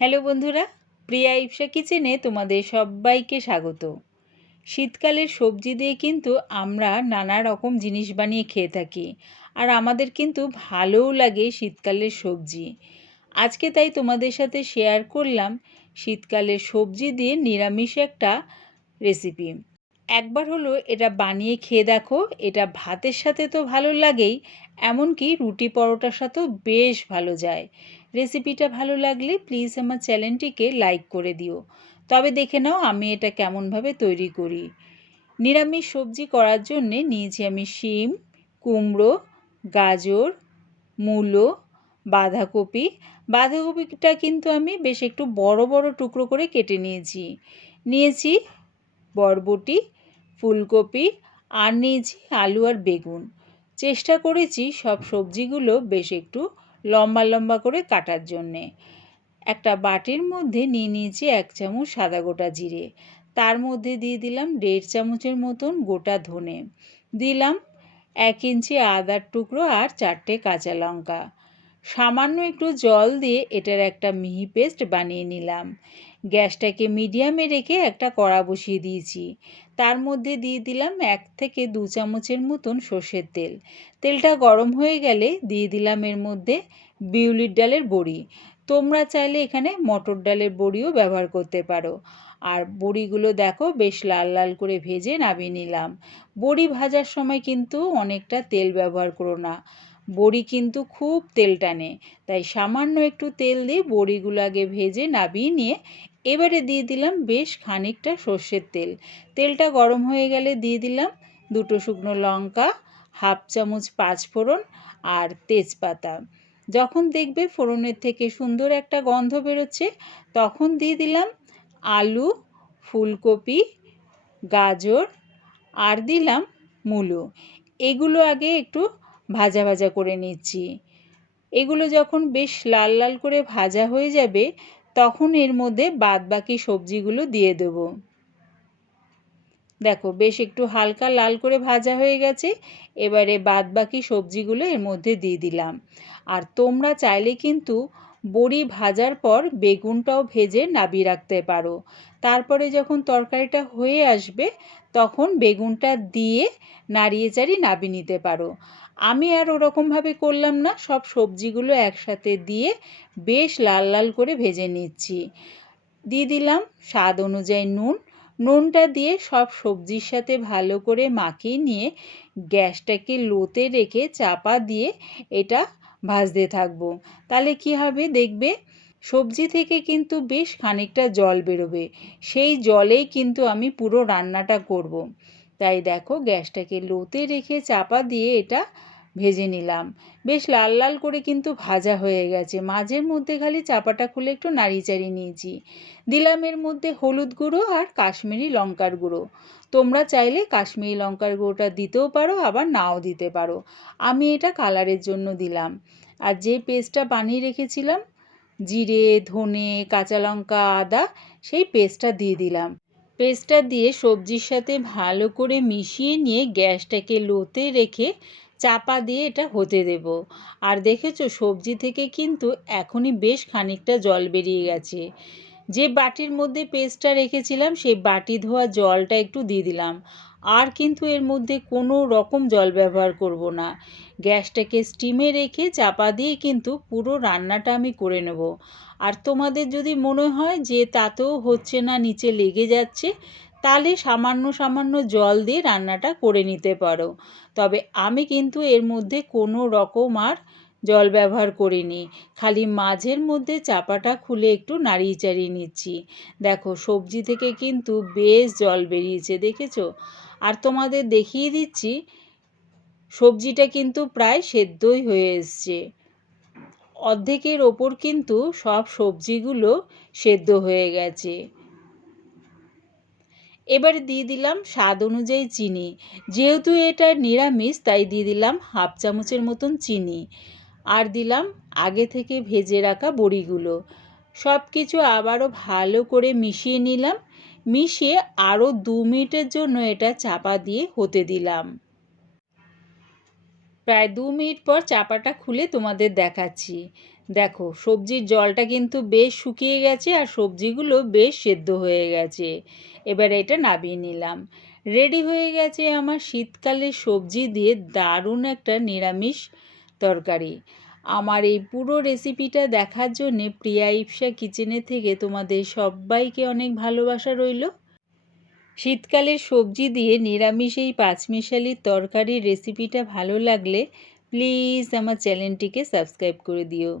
Hello বন্ধুরা, প্রিয়া ইপসা কিচেনে তোমাদের সবাইকে স্বাগত। শীতকালের সবজি দিয়ে কিন্তু আমরা নানা রকম জিনিস বানিয়ে খেয়ে থাকি, আর আমাদের কিন্তু ভালোও লাগে শীতকালের সবজি। আজকে তাই তোমাদের সাথে শেয়ার করলাম শীতকালের সবজি দিয়ে নিরামিষ একটা রেসিপি। একবার হলো এটা বানিয়ে খেয়ে দেখো, এটা ভাতের সাথে তো ভালো লাগেই, এমনকি রুটি পরোটার সাথেও বেশ ভালো যায়। রেসিপিটা ভালো লাগলে প্লিজ আমার চ্যানেলটিকে লাইক করে দিও। তবে দেখে নাও আমি এটা কেমনভাবে তৈরি করি। নিরামিষ সবজি করার জন্যে নিয়েছি আমি শিম, কুমড়ো, গাজর, মূলো, বাঁধাকপি। বাঁধাকপিটা কিন্তু আমি বেশ একটু বড় বড় টুকরো করে কেটে নিয়েছি বরবটি, ফুলকপি, আর নিয়েছি আলু আর বেগুন। চেষ্টা করেছি সব সবজিগুলো বেশ একটু লম্বা লম্বা করে কাটার জন্যে। একটা বাটির মধ্যে নিয়েছি 1 চামচ সাদা গোটা জিরে, তার মধ্যে দিয়ে দিলাম 1.5 চামচের মতন গোটা ধনে, দিলাম 1 ইঞ্চি আদার টুকরো আর 4টে কাঁচা লঙ্কা। সামান্য একটু জল দিয়ে এটার একটা মিহি পেস্ট বানিয়ে নিলাম। গ্যাসটাকে মিডিয়ামে রেখে একটা কড়া বসিয়ে দিয়েছি। তার মধ্যে দিয়ে দিলাম 1 থেকে 2 চামচের মতন সর্ষের তেল। তেলটা গরম হয়ে গেলে দিয়ে দিলাম এর মধ্যে বিউলির ডালের বড়ি। তোমরা চাইলে এখানে মটর ডালের বড়িও ব্যবহার করতে পারো। আর বড়িগুলো দেখো বেশ লাল লাল করে ভেজে নামিয়ে নিলাম। বড়ি ভাজার সময় কিন্তু অনেকটা তেল ব্যবহার করো না, বড়ি কিন্তু খুব তেল টানে। তাই সামান্য একটু তেল দিয়ে বড়িগুলো আগে ভেজে নামিয়ে নিয়ে এবারে দিয়ে দিলাম বেশ খানিকটা সর্ষের তেল। তেলটা গরম হয়ে গেলে দিয়ে দিলাম 2টো শুকনো লঙ্কা, 1/2 চামচ পাঁচফোড়ন আর তেজপাতা। যখন দেখবে ফোড়নের থেকে সুন্দর একটা গন্ধ বেরোচ্ছে, তখন দিয়ে দিলাম আলু, ফুলকপি, গাজর আর দিলাম মূলো। এগুলো আগে একটু ভাজা ভাজা করে নিচ্ছি। এগুলো যখন বেশ লাল লাল করে ভাজা হয়ে যাবে, তখন এর মধ্যে বাদবাকি সবজিগুলো দিয়ে দেব। দেখো বেশ একটু হালকা লাল করে ভাজা হয়ে গেছে। এবারে বাদবাকি সবজিগুলো এর মধ্যে দিয়ে দিলাম। আর তোমরা চাইলে কিন্তু বড়ি ভাজার পর বেগুনটাও ভেজে নামিয়ে রাখতে পারো। তারপরে যখন তরকারিটা হয়ে আসবে, তখন বেগুনটা দিয়ে নাড়িয়ে চাড়িয়ে নামিয়ে নিতে পারো। আমি আর ওরকমভাবে করলাম না, সব সবজিগুলো একসাথে দিয়ে বেশ লাল লাল করে ভেজে নিচ্ছি। দিয়ে দিলাম স্বাদ অনুযায়ী নুন। নুনটা দিয়ে সব সবজির সাথে ভালো করে মাখিয়ে নিয়ে গ্যাসটাকে লোতে রেখে চাপা দিয়ে এটা ভাজতে থাকবো। তাহলে কি হবে দেখবে, সবজি থেকে কিন্তু বেশ খানিকটা জল বেরোবে। সেই জলেই কিন্তু আমি পুরো রান্নাটা করব। তাই দেখো গ্যাসটাকে লোতে রেখে চাপা দিয়ে এটা ভেজে নিলাম। বেশ লাল লাল করে কিন্তু ভাজা হয়ে গেছে। মাঝের মধ্যে খালি চাপাটা খুলে একটু নাড়িয়ে চাড়িয়ে নিয়েছি। দিলাম এর মধ্যে হলুদ গুঁড়ো আর কাশ্মীরি লঙ্কার গুঁড়ো। তোমরা চাইলে কাশ্মীরি লঙ্কার গুঁড়োটা দিতেও পারো, আবার নাও দিতে পারো। আমি এটা কালারের জন্য দিলাম। আর যে পেস্টটা বানিয়ে রেখেছিলাম জিরে, ধনে, কাঁচা লঙ্কা, আদা, সেই পেস্টটা দিয়ে দিলাম। পেস্টটা দিয়ে সবজির সাথে ভালো করে মিশিয়ে নিয়ে গ্যাসটাকে লোতে রেখে চাপা দিয়ে এটা হতে দেব। আর দেখেছো সবজি থেকে কিন্তু এখনই বেশ খানিকটা জল বেরিয়ে গেছে। যে বাটির মধ্যে পেস্টটা রেখেছিলাম সেই বাটি ধোয়া জলটা একটু দিয়ে দিলাম। আর কিন্তু এর মধ্যে কোনো রকম জল ব্যবহার করব না। গ্যাসটাকে স্টিমে রেখে চাপা দিয়ে কিন্তু পুরো রান্নাটা আমি করে নেব। আর তোমাদের যদি মনে হয় যে তাতেও হচ্ছে না, নিচে লেগে যাচ্ছে, তাহলে সামান্য সামান্য জল দিয়ে রান্নাটা করে নিতে পারো। তবে আমি কিন্তু এর মধ্যে কোনো রকম আর জল ব্যবহার করিনি, খালি মাঝের মধ্যে চাপাটা খুলে একটু নাড়িয়ে চাড়িয়ে নিচ্ছি। দেখো সবজি থেকে কিন্তু বেশ জল বেরিয়েছে, দেখেছো? আর তোমাদের দেখিয়ে দিচ্ছি সবজিটা কিন্তু প্রায় সেদ্ধই হয়ে এসছে। অর্ধেকের ওপর কিন্তু সব সবজিগুলো সেদ্ধ হয়ে গেছে। এবারে দিয়ে দিলাম স্বাদ অনুযায়ী চিনি। যেহেতু এটা নিরামিষ তাই দিয়ে দিলাম 1/2 চামচের মতন চিনি। আর দিলাম আগে থেকে ভেজে রাখা বড়িগুলো। সব কিছু আবারও ভালো করে মিশিয়ে নিলাম। মিশিয়ে আরও 2 মিনিটের জন্য এটা চাপা দিয়ে হতে দিলাম। প্রায় 2 মিনিট পর চাপাটা খুলে তোমাদের দেখাচ্ছি। দেখো সবজির জলটা কিন্তু বেশ শুকিয়ে গেছে আর সবজিগুলো বেশ সেদ্ধ হয়ে গেছে। এবার এটা নামিয়ে নিলাম। রেডি হয়ে গেছে আমার শীতকালের সবজি দিয়ে দারুণ একটা নিরামিষ তরকারি। আমার এই পুরো রেসিপিটা দেখার জন্যে প্রিয়া ইপসা কিচেনে থেকে তোমাদের সবাইকে অনেক ভালোবাসা রইল। শীতকালের সবজি দিয়ে নিরামিষ এই পাঁচমিশালি তরকারির রেসিপিটা ভালো লাগলে প্লিজ আমার চ্যানেলটিকে সাবস্ক্রাইব করে দিও।